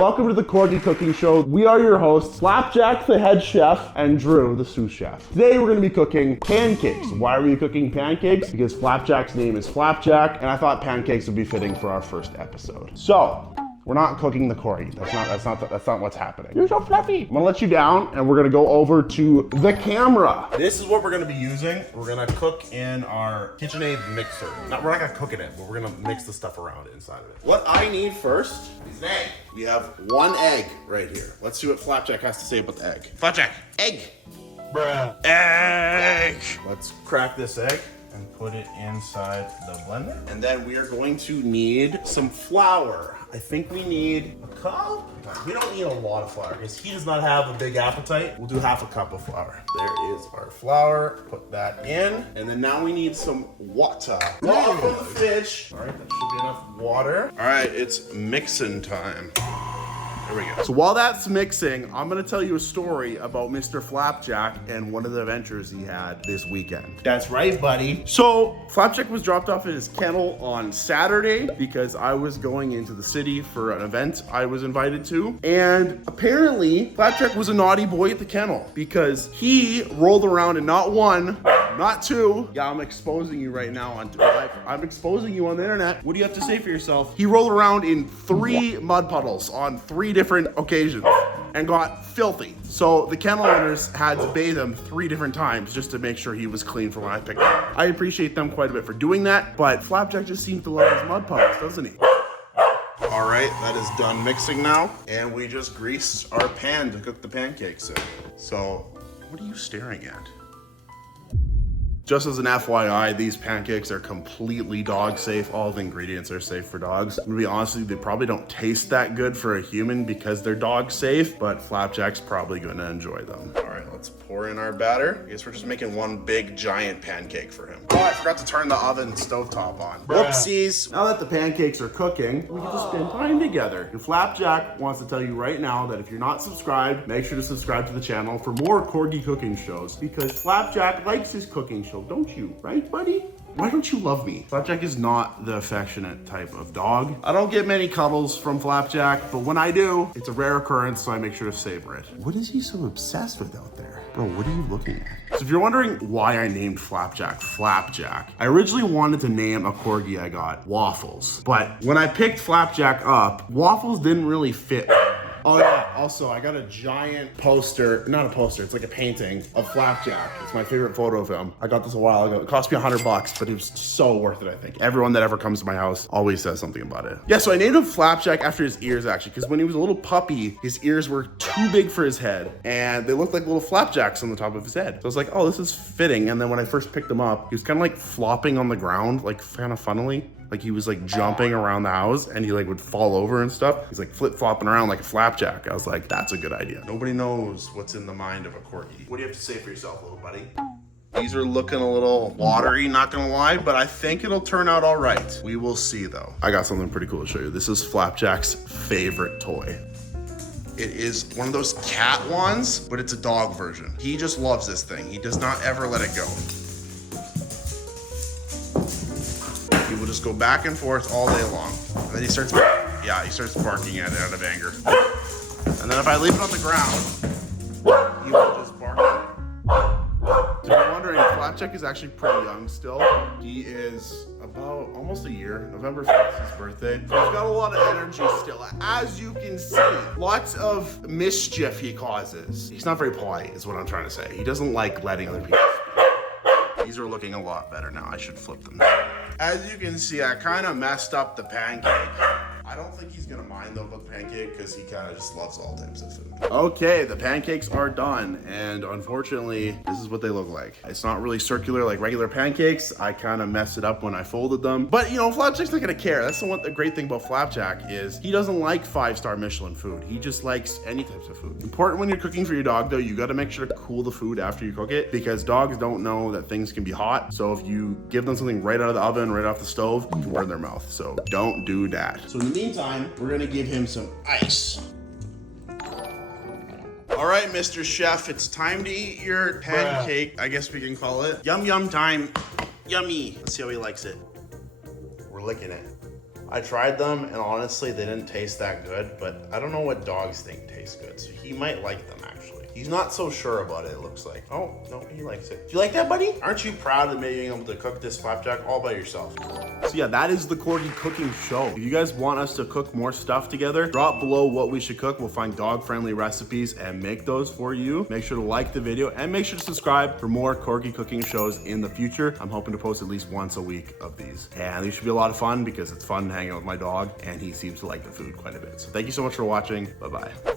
Welcome to the Corgi Cooking Show. We are your hosts, Flapjack, the head chef, and Drew, the sous chef. Today we're gonna be cooking pancakes. Why are we cooking pancakes? Because Flapjack's name is Flapjack, and I thought pancakes would be fitting for our first episode. So, we're not cooking the Corgi. That's not what's happening. You're so fluffy. I'm gonna let you down, and we're gonna go over to the camera. This is what we're gonna be using. We're gonna cook in our KitchenAid mixer. We're not gonna cook it in, but we're gonna mix the stuff around inside of it. What I need first is an egg. We have one egg right here. Let's see what Flapjack has to say about the egg. Flapjack, egg. Bruh. Egg. Let's crack this egg and put it inside the blender. And then we are going to need some flour. I think we need a cup. We don't need a lot of flour because he does not have a big appetite. We'll do half a cup of flour. There is our flour. Put that in. And then now we need some water. Water from the fish. All right, that should be enough water. All right, it's mixing time. There we go. So while that's mixing, I'm gonna tell you a story about Mr. Flapjack and one of the adventures he had this weekend. That's right, buddy. So Flapjack was dropped off at his kennel on Saturday because I was going into the city for an event I was invited to. And apparently Flapjack was a naughty boy at the kennel because he rolled around in not one, not two. Yeah, I'm exposing you right now on live. I'm exposing you on the internet. What do you have to say for yourself? He rolled around in 3 mud puddles on 3 different occasions and got filthy. So the kennel owners had to bathe him 3 different times just to make sure he was clean for when I picked him up. I appreciate them quite a bit for doing that, but Flapjack just seems to love his mud puddles, doesn't he? All right, that is done mixing now. And we just greased our pan to cook the pancakes in. So what are you staring at? Just as an FYI, these pancakes are completely dog safe. All the ingredients are safe for dogs. I'm gonna be honest with you, they probably don't taste that good for a human because they're dog safe, but Flapjack's probably gonna enjoy them. All right, let's pour in our batter. I guess we're just making one big giant pancake for him. Oh, I forgot to turn the oven stovetop on. Whoopsies. Now that the pancakes are cooking, we get to spend time together. And Flapjack wants to tell you right now that if you're not subscribed, make sure to subscribe to the channel for more Corgi cooking shows because Flapjack likes his cooking show. Don't you? Right, buddy? Why don't you love me? Flapjack is not the affectionate type of dog. I don't get many cuddles from Flapjack, but when I do, it's a rare occurrence, so I make sure to savor it. What is he so obsessed with out there? Bro, what are you looking at? So if you're wondering why I named Flapjack Flapjack, I originally wanted to name a Corgi I got Waffles. But when I picked Flapjack up, Waffles didn't really fit. Oh yeah, also I got a giant poster, not a poster, it's like a painting of Flapjack. It's my favorite photo of him. I got this a while ago. It cost me $100, but it was so worth it, I think. Everyone that ever comes to my house always says something about it. Yeah, so I named him Flapjack after his ears actually, because when he was a little puppy, his ears were too big for his head and they looked like little flapjacks on the top of his head. So I was like, oh, this is fitting. And then when I first picked him up, he was kind of like flopping on the ground, like kind of funnily. Like he was like jumping around the house and he like would fall over and stuff. He's like flip-flopping around like a flapjack. I was like, that's a good idea. Nobody knows what's in the mind of a Corgi. What do you have to say for yourself, little buddy? These are looking a little watery, not gonna lie, but I think it'll turn out all right. We will see though. I got something pretty cool to show you. This is Flapjack's favorite toy. It is one of those cat ones, but it's a dog version. He just loves this thing. He does not ever let it go. He will just go back and forth all day long. And then he starts barking at it out of anger. And then if I leave it on the ground, he will just bark at it. So if you're wondering, Flapjack is actually pretty young still. He is about almost a year. November 5th is his birthday. He's got a lot of energy still, as you can see. Lots of mischief he causes. He's not very polite, is what I'm trying to say. He doesn't like letting other people speak. These are looking a lot better now. I should flip them. As you can see, I kind of messed up the pancake. I don't think he's gonna mind though about the pancake because he kind of just loves all types of food. Okay, the pancakes are done, and unfortunately, this is what they look like. It's not really circular like regular pancakes. I kind of messed it up when I folded them. But you know, Flapjack's not gonna care. That's the great thing about Flapjack is he doesn't like 5-star Michelin food. He just likes any types of food. Important when you're cooking for your dog though, you gotta make sure to cool the food after you cook it because dogs don't know that things can be hot. So if you give them something right out of the oven, right off the stove, you can burn their mouth. So don't do that. So in the meantime, we're gonna give him some ice. All right, Mr. Chef, it's time to eat your pancake, I guess we can call it. Yum yum time, yummy. Let's see how he likes it. We're licking it. I tried them and honestly, they didn't taste that good, but I don't know what dogs think tastes good. So he might like them actually. He's not so sure about it, it looks like. Oh, no, he likes it. Do you like that, buddy? Aren't you proud of being able to cook this flapjack all by yourself? So yeah, that is the Corgi cooking show. If you guys want us to cook more stuff together, drop below what we should cook. We'll find dog-friendly recipes and make those for you. Make sure to like the video and make sure to subscribe for more Corgi cooking shows in the future. I'm hoping to post at least once a week of these. And these should be a lot of fun because it's fun hanging out with my dog and he seems to like the food quite a bit. So thank you so much for watching. Bye-bye.